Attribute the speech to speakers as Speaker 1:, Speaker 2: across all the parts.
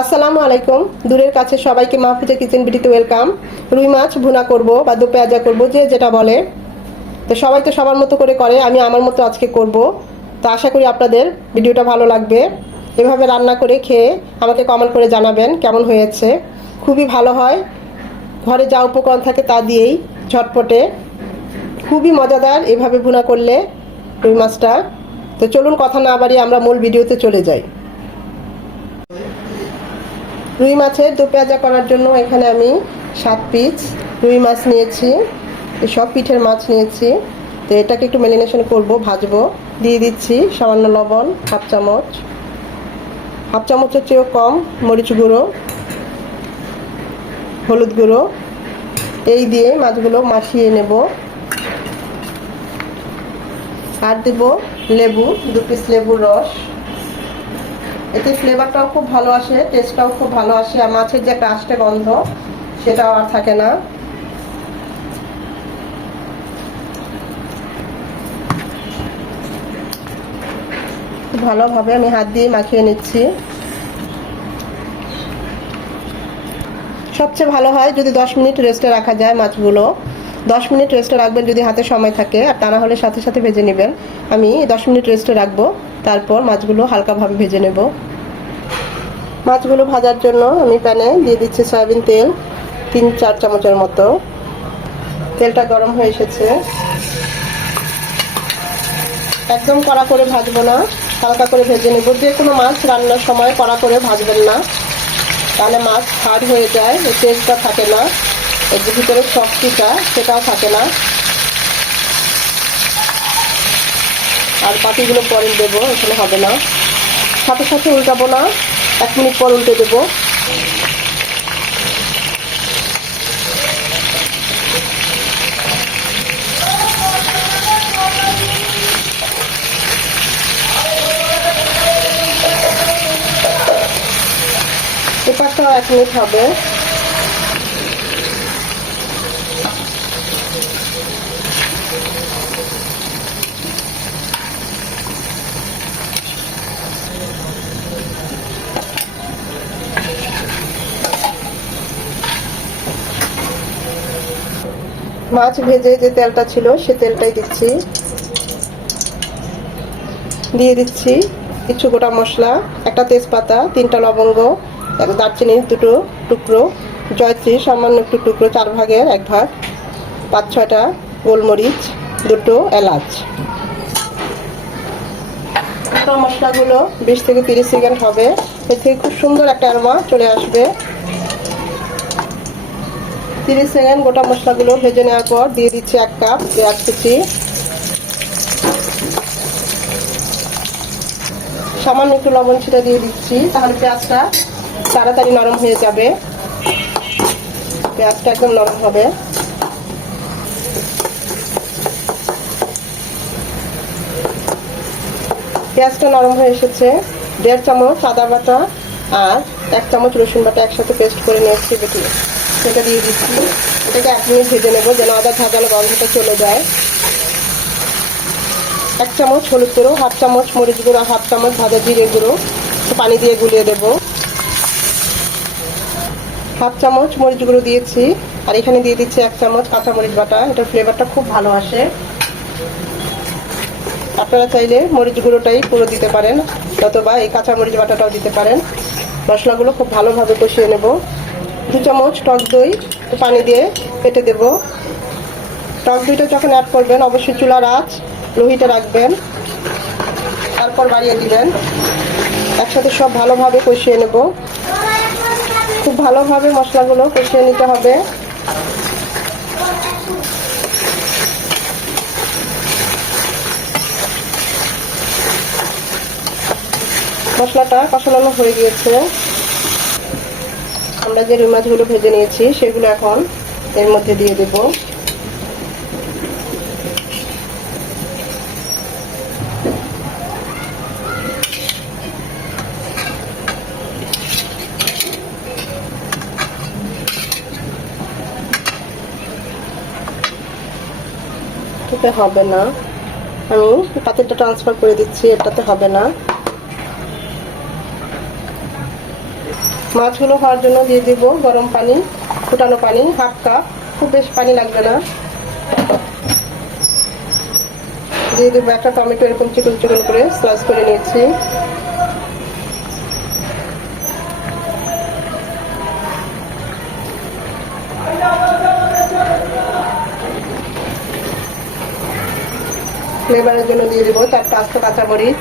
Speaker 1: আসসালামু আলাইকুম। দূরের কাছে সবাইকে মাহফুজা কিচেন বিটিতে ওয়েলকাম। রুই মাছ ভুনা করব বা দু পেঁয়াজা করব, যে যেটা বলে। তো সবাই তো সবার মতো করে করে, আমি আমার মতো আজকে করব। তো আশা করি আপনাদের ভিডিওটা ভালো লাগবে। এভাবে রান্না করে খেয়ে আমাকে কমেন্ট করে জানাবেন কেমন হয়েছে। খুবই ভালো হয়। ঘরে যা উপকরণ থাকে তা দিয়েই ঝটপটে। খুবই মজাদার এভাবে ভুনা করলে রুই মাছটা। তো চলুন কথা না বাড়িয়ে আমরা মূল ভিডিওতে চলে যাই। রুই মাছের দু পেঁয়াজা করার জন্য এখানে আমি সাত পিস রুই মাছ নিয়েছি সব পিঠের মাছ নিয়েছি। তো এটাকে একটু ম্যারিনেশন করব, ভাজবো। দিয়ে দিচ্ছি সামান্য লবণ, হাফ চামচ। হাফ চামচের চেয়েও কম মরিচ গুঁড়ো, হলুদ গুঁড়ো। এই দিয়ে মাছগুলো মাখিয়ে নেব। আর দেব লেবু, দু পিস লেবুর রস। এতে ফ্লেভারটাও খুব ভালো আসে টেস্টটাও খুব ভালো আসে, আর মাছের যে একটা আষ্টে গন্ধ, সেটাও আর থাকে না। ভালোভাবে আমি হাত দিয়ে মাখিয়ে নিচ্ছি। সবচেয়ে ভালো হয় যদি দশ মিনিট রেস্টে রাখা যায় মাছগুলো। দশ মিনিট রেস্টে রাখবেন যদি হাতে সময় থাকে, আর তা না হলে সাথে সাথে ভেজে নেবেন। আমি দশ মিনিট রেস্টে রাখব, তারপর মাছগুলো হালকাভাবে ভেজে নেব। মাছগুলো ভাজার জন্য আমি প্যানে দিয়ে দিচ্ছি সয়াবিন তেল, তিন, চার চামচের মতো। তেলটা গরম হয়ে এসেছে। একদম কড়া করে ভাজবো না, হালকা করে ভেজে নেব। যে কোনো মাছ রান্নার সময় কড়া করে ভাজবেন না। তাহলে মাছ হার্ড হয়ে যায় টেস্টটা থাকে না। এর ভিতরে শক্তিটা, সেটাও থাকে না। আর বাকিগুলো পরে দেবো, এখানে হবে না। সাথে সাথে উল্টাবো না, এক মিনিট পর উল্টে দেবো। এপারটাও এক মিনিট হবে। মাছ ভেজে যে তেলটা ছিল, সে তেলটাই দিচ্ছি। দিয়ে দিচ্ছি কিছু গোটা মশলা, একটা তেজপাতা, তিনটা লবঙ্গ, এক দারচিনি দুটো টুকরো, জয়ত্রী সামান্য একটু টুকরো, চার ভাগের এক ভাগ, পাঁচ ছয়টা গোলমরিচ, দুটো এলাচ। মশলাগুলো বিশ থেকে তিরিশ সেকেন্ড হবে। এর থেকে খুব সুন্দর একটা অ্যারোমা চলে আসবে। তিরিশ সেকেন্ড গোটা মশলাগুলো ভেজে নেওয়ার পর দিয়ে দিচ্ছি এক কাপ পেঁয়াজ কুচি সামান্য একটু লবণ ছিটা দিয়ে দিচ্ছি, তাহলে পেঁয়াজটা তাড়াতাড়ি নরম হয়ে যাবে। পেঁয়াজটা একদম নরম হবে। পেঁয়াজটা নরম হয়ে এসেছে। দেড় চামচ আদা বাটা আর এক চামচ রসুন বাটা একসাথে পেস্ট করে নিয়েছি বেটে। সেটা দিয়ে দিচ্ছি। এটাকে এক মিনিট ভেজে নেব, যেন আদা ঝাঁঝালো গন্ধটা চলে যায়। এক চামচ হলুদ গুঁড়ো, হাফ চামচ মরিচ গুঁড়ো, হাফ চামচ ভাজা জিরে গুঁড়ো। পানি দিয়ে গুলিয়ে দেব। হাফ চামচ মরিচ গুঁড়ো দিয়েছি। আর এখানে দিয়ে দিচ্ছি এক চামচ কাঁচা মরিচ বাটা। এটার ফ্লেভারটা খুব ভালো আসে। আপনারা চাইলে মরিচ গুঁড়োটাই পুরো দিতে পারেন, অথবা এই কাঁচা মরিচ বাটাটাও দিতে পারেন। মশলাগুলো খুব ভালোভাবে কষিয়ে নেব। দু চামচ টক দই পানি দিয়ে কেটে দেব। টক দইটা যখন অ্যাড করবেন, অবশ্যই চুলার আঁচ লোহিতে রাখবেন। তারপর বাড়িয়ে দিবেন। একসাথে সব ভালোভাবে কষিয়ে নেব। খুব ভালোভাবে মশলাগুলো কষিয়ে নিতে হবে। মশলাটা কষানো হয়ে গিয়েছে। আমরা যে রুই মাছগুলো ভেজে নিয়েছি, সেগুলো এখন এর মধ্যে দিয়ে দেব। হবে না। আমি পাতিলটা ট্রান্সফার করে দিচ্ছি এটাতে হবে না। মাছগুলো হওয়ার জন্য দিয়ে দিব গরম পানি, ফুটানো পানি, হাফ কাপ। খুব বেশি পানি লাগবে না। দিয়ে দেবো একটা টমেটো এরকম চিকন চিকন করে স্লাইস করে নিয়েছি। ফ্লেভারের জন্য দিয়ে দেবো চারটা আস্ত কাঁচামরিচ।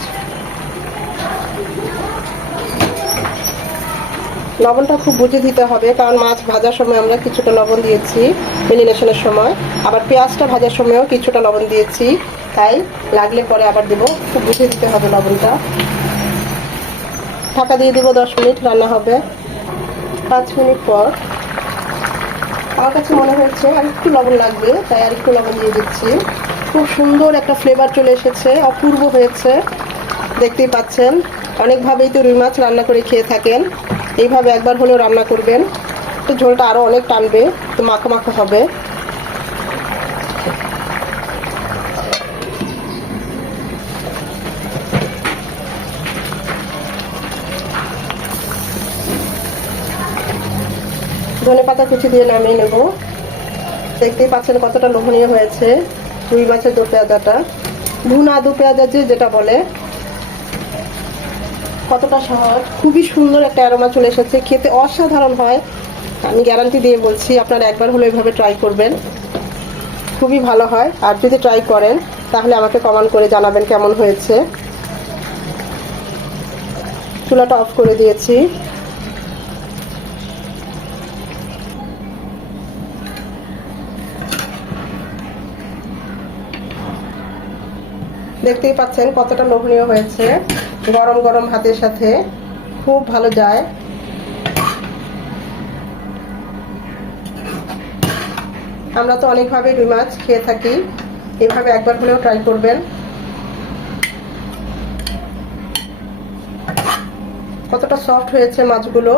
Speaker 1: লবণটা খুব বুঝে দিতে হবে, কারণ মাছ ভাজার সময় আমরা কিছুটা লবণ দিয়েছি মেরিনেশনের সময়। আবার পেঁয়াজটা ভাজার সময়ও কিছুটা লবণ দিয়েছি, তাই লাগলে পরে আবার দেবো। খুব বুঝে দিতে হবে লবণটা। ঢাকা দিয়ে দেবো দশ মিনিট, রান্না হবে। পাঁচ মিনিট পর। আমার কাছে মনে হচ্ছে আর একটু লবণ লাগবে, তাই আর একটু লবণ দিয়ে দিচ্ছি। খুব সুন্দর একটা ফ্লেভার চলে এসেছে, অপূর্ব হয়েছে। দেখতেই পাচ্ছেন, অনেকভাবেই তো রুই মাছ রান্না করে খেয়ে থাকেন। এইভাবে একবার হলেও রান্না করবেন। তো ঝোলটা আরও অনেক টানবে, তো মাখো মাখো হবে। ধনে পাতা কুচি দিয়ে নামিয়ে নেব। দেখতেই পাচ্ছেন কতটা লোভনীয় হয়েছে। রুই মাছের দু পেঁয়াজাটা। ভুনা দু পেঁয়াজা যে যেটা বলে কতটা সহজ খুবই সুন্দর একটা অ্যারোমা চলে এসেছে, খেতে অসাধারণ হয়। আমি গ্যারান্টি দিয়ে বলছি, আপনারা একবার হলো এইভাবে ট্রাই করবেন। খুবই ভালো হয়, আর যদি ট্রাই করেন, তাহলে আমাকে কমেন্ট করে জানাবেন কেমন হয়েছে। চুলাটা অফ করে দিয়েছি। দেখতেই পাচ্ছেন কতটা লোভনীয় হয়েছে। গরম গরম ভাতের সাথে খুব ভালো যায়। আমরা তো অনেকভাবে রুই মাছ খেয়ে থাকি। এভাবে একবার হলেও ট্রাই করবেন। কতটা সফট হয়েছে মাছগুলো।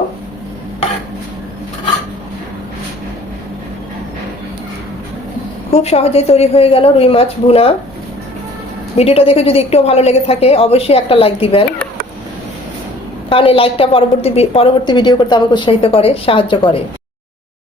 Speaker 1: খুব সহজেই তৈরি হয়ে গেল রুই মাছ ভুনা। ভিডিওটা দেখে যদি একটু ভালো লেগে থাকে, অবশ্যই একটা লাইক দিবেন। কারণ এই লাইকটা পরবর্তী পরবর্তী ভিডিও করতে আমাকে উৎসাহিত করে, সাহায্য করে।